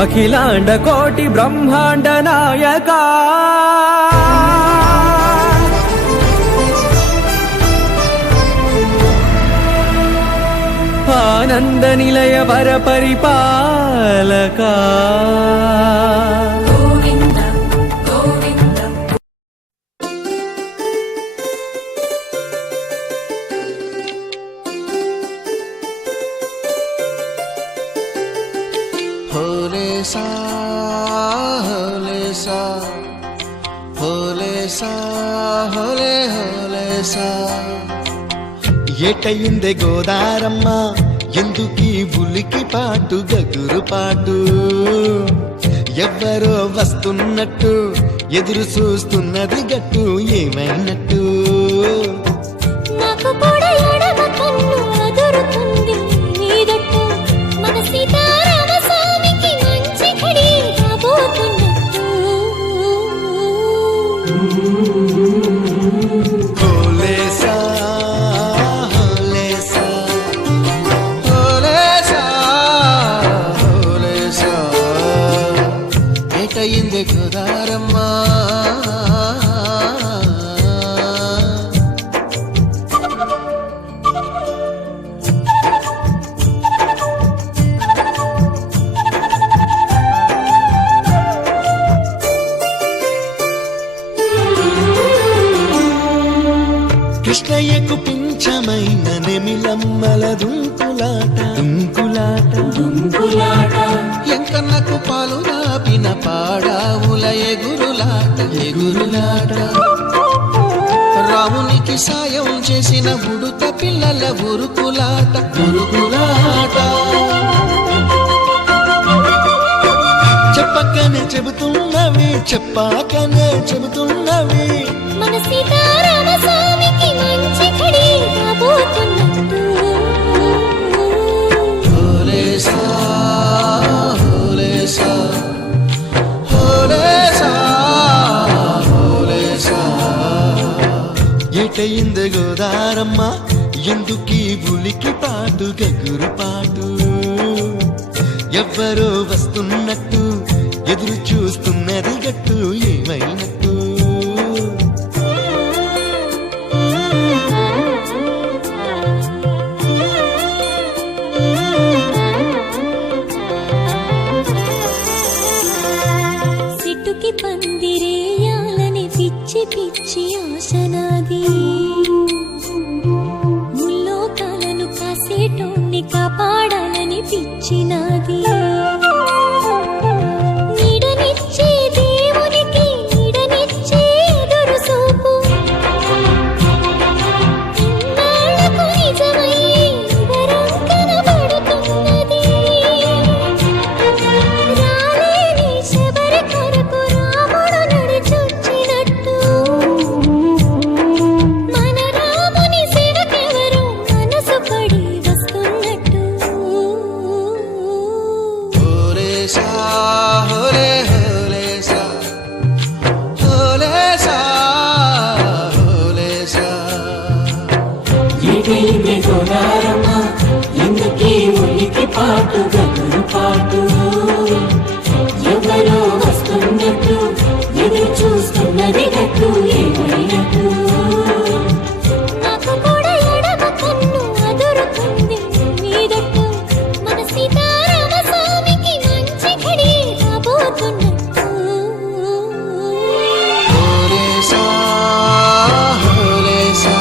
అఖిలాండ కోటి బ్రహ్మాండ నాయక ఆనంద నిలయ వర పరిపాలక హోలే సా హోలే సా హోలే సా హోలే హోలే సా ఏటయిందే గోదారమ్మ ఎందుకీ ఉలికి పాటు గగురు పాటు ఎవ్వరో వస్తున్నట్టు ఎదురు చూస్తున్నది గట్టు ఏమైనట్టు నాకు కూడా ఎడమ కన్ను అదురుతుంది నీదట్టు మన సీతారామ స్వామికి మంచి ఘడి రాబోతున్నట్టు హోలే సా హోలే సా హోలే సా హోలే సా ఏటయిందే గోదారమ్మ కృష్ణయ్యకు పింఛమైన నెమిలమ్మల దుంకులాట దుంకులాట దుంకులాట ఎంకన్నకు పాలు దాపిన పాడావుల ఎగురులాట ఎగురులాట రామునికి సాయం చేసిన ఉడుత పిల్లల ఉరుకులాట ఉరుకులాట చెప్పకనే చెబుతున్నవి చెప్పాకనే చెబుతున్నవి మన సీతారామ స్వామికి మంచి ఘడి రాబోతున్నట్టు హోలే సా హోలే సా హోలే సా హోలే సా ఏటయింది గోదారమ్మ ఎందుకీ ఉలికి పాటు గగురు పాటు ఎవ్వరో వస్తున్నట్టు ఎదురు చూస్తున్నది గట్టు ఏమైనట్టు సిట్టుకి పందిరేయాలని పిచ్చి పిచ్చి ఆశనాది ముల్లోకాలను కాసేటోణ్ణి కాపాడాలని పిచ్చినాది నీడనిచ్చే దేవునికి నీడనిచ్చే ఎదురు చూపు ఇన్నాళ్లకు నిజమయ్యి వరం కనబడుతున్నది రాలేని శబరి కొరకు రాముడు నడిచొచ్చినట్టు మన రాముని సేవకెవరు మనసు పడి వస్తున్నట్టు హోలే సా హోలే హోలే సా హోలే సా హోలే సా ఏటైంది గోదారమ్మ ఎందుకీ ఉలికి పాటు గగురు పాటు ఎవరో వస్తున్నట్టు ఎదురు చూస్తున్నది గట్టు ఏమైనట్టు నాకు కూడా ఎడమ కన్ను అదురుతుంది నీదట్టు మన సీతారామ స్వామికి మంచి ఘడి రాబోతున్నట్టు హోలే సా హోలే సా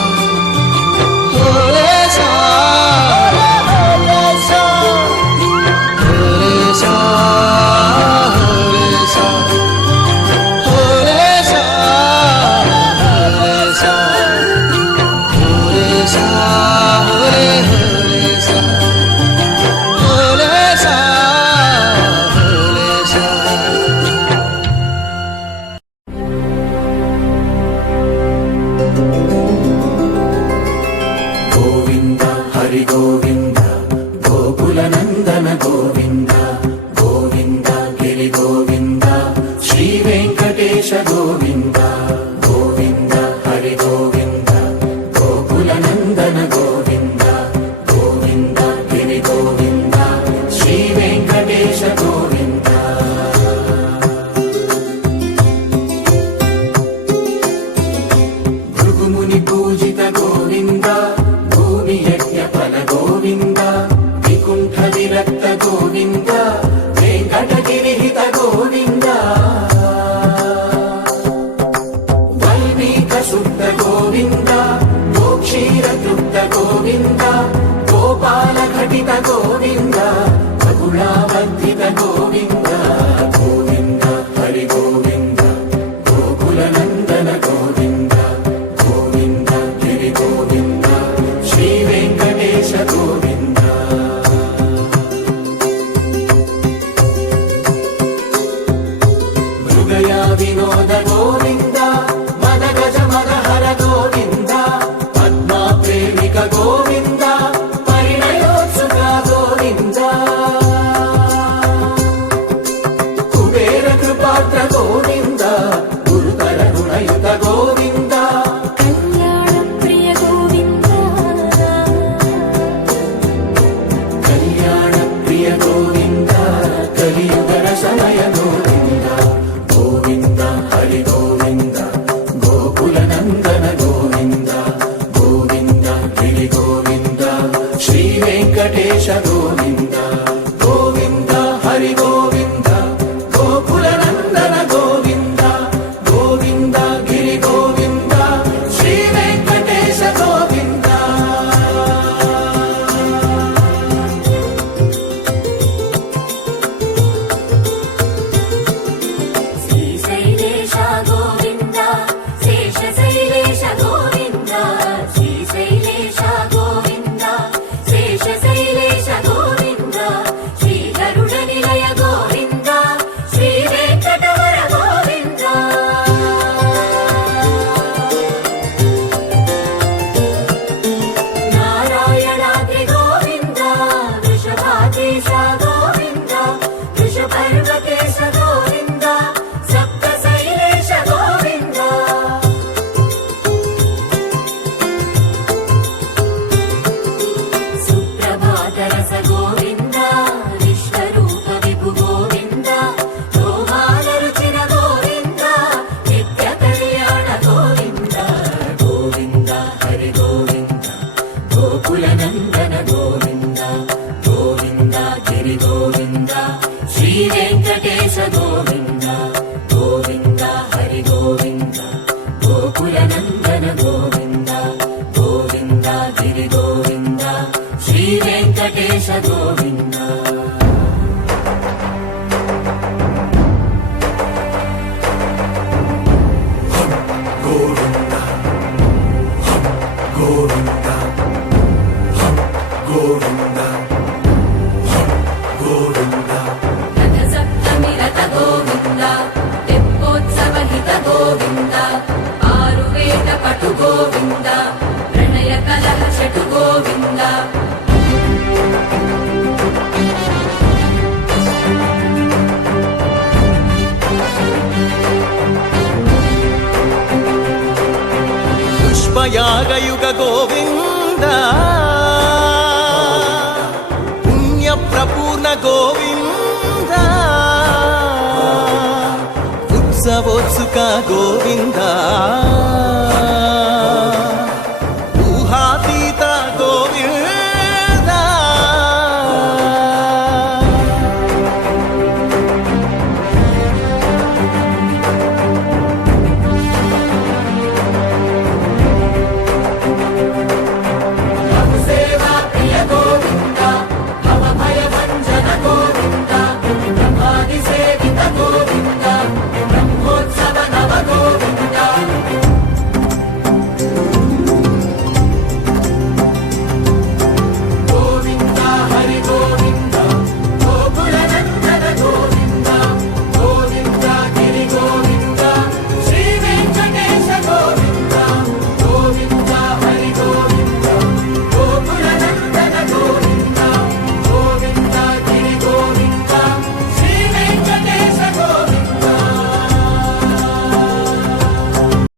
హోలే సా హోలే సా హోలే సా హోలే సా హోలే సా హోలే సా హోలే సా హోలే హోలే సా హోలే సా హోలే సా గోవింద హరి గోవింద గోకుల నందన గోవింద గోవింద గిరి గోవింద శ్రీ వెంకటేశ గోవింద గోవింద హరి గోవింద గోకుల నందన గోవింద గోవింద గిరి గోవింద శ్రీ వెంకటేశ గోవింద గోవింద బహుళావర్ధిత గోవింద గోవింద హరి గోవింద గోకుల నందన గోవింద గోవింద గిరి గోవింద శ్రీ వెంకటేశ గోవింద మృగయా వినోద గోవింద మద గజ మద హర గోవింద పద్మా ప్రేమిక గోవింద పరిణయోత్సుక గోవింద కుబేర కృపాత్ర గోవింద గురుతర రుణయుత గోవింద కళ్యాణ ప్రియ గోవింద కళ్యాణ ప్రియ గోవింద కలియుగర సమయ గోవింద గోవింద హరి గోవింద గోకుల నందన గోవింద గోవింద గిరి గోవింద శ్రీ వెంకటేశ గోవింద గోవింద హరి గోవింద గోకుల నందన గోవింద గోవింద గిరి గోవింద శ్రీ వెంకటేశ గోవింద శ్రీశైలేశ గోవింద శేషశైలేశ గోవింద శ్రీశైలేశ గోవింద శేషశైలేశ గోవింద శ్రీ గరుడ నిలయ గోవింద శ్రీ వెంకటవర గోవింద నారాయణాద్రి గోవింద వృషభాద్రీశ గోవింద వృషపర్వతేశ గోవింద సప్తశైలేశ గోవింద సుప్రభాతరస గోవింద విశ్వరూప విభు గోవింద లోమాల రుచిర గోవింద నిత్య కళ్యాణ గోవింద గోవింద హరి గోవింద గోకుల నందన గోవింద గోవింద గిరి గోవింద శ్రీ వెంకటేశ గోవింద గోవింద హరి గోవింద గోకుల నందన గోవింద గోవింద గిరి గోవింద శ్రీ వెంకటేశ గోవింద గోవింద గోవింద గోవింద గోవింద రథ సప్తమి రథ గోవింద తెప్పోత్సవ హిత గోవింద ఆరువేద పటు గోవింద ప్రణయ కలహ షటు గోవింద పుష్పయాగయుగ గోవింద పుణ్య ప్రపూర్ణ గోవింద ఉత్సవోత్సుక గోవింద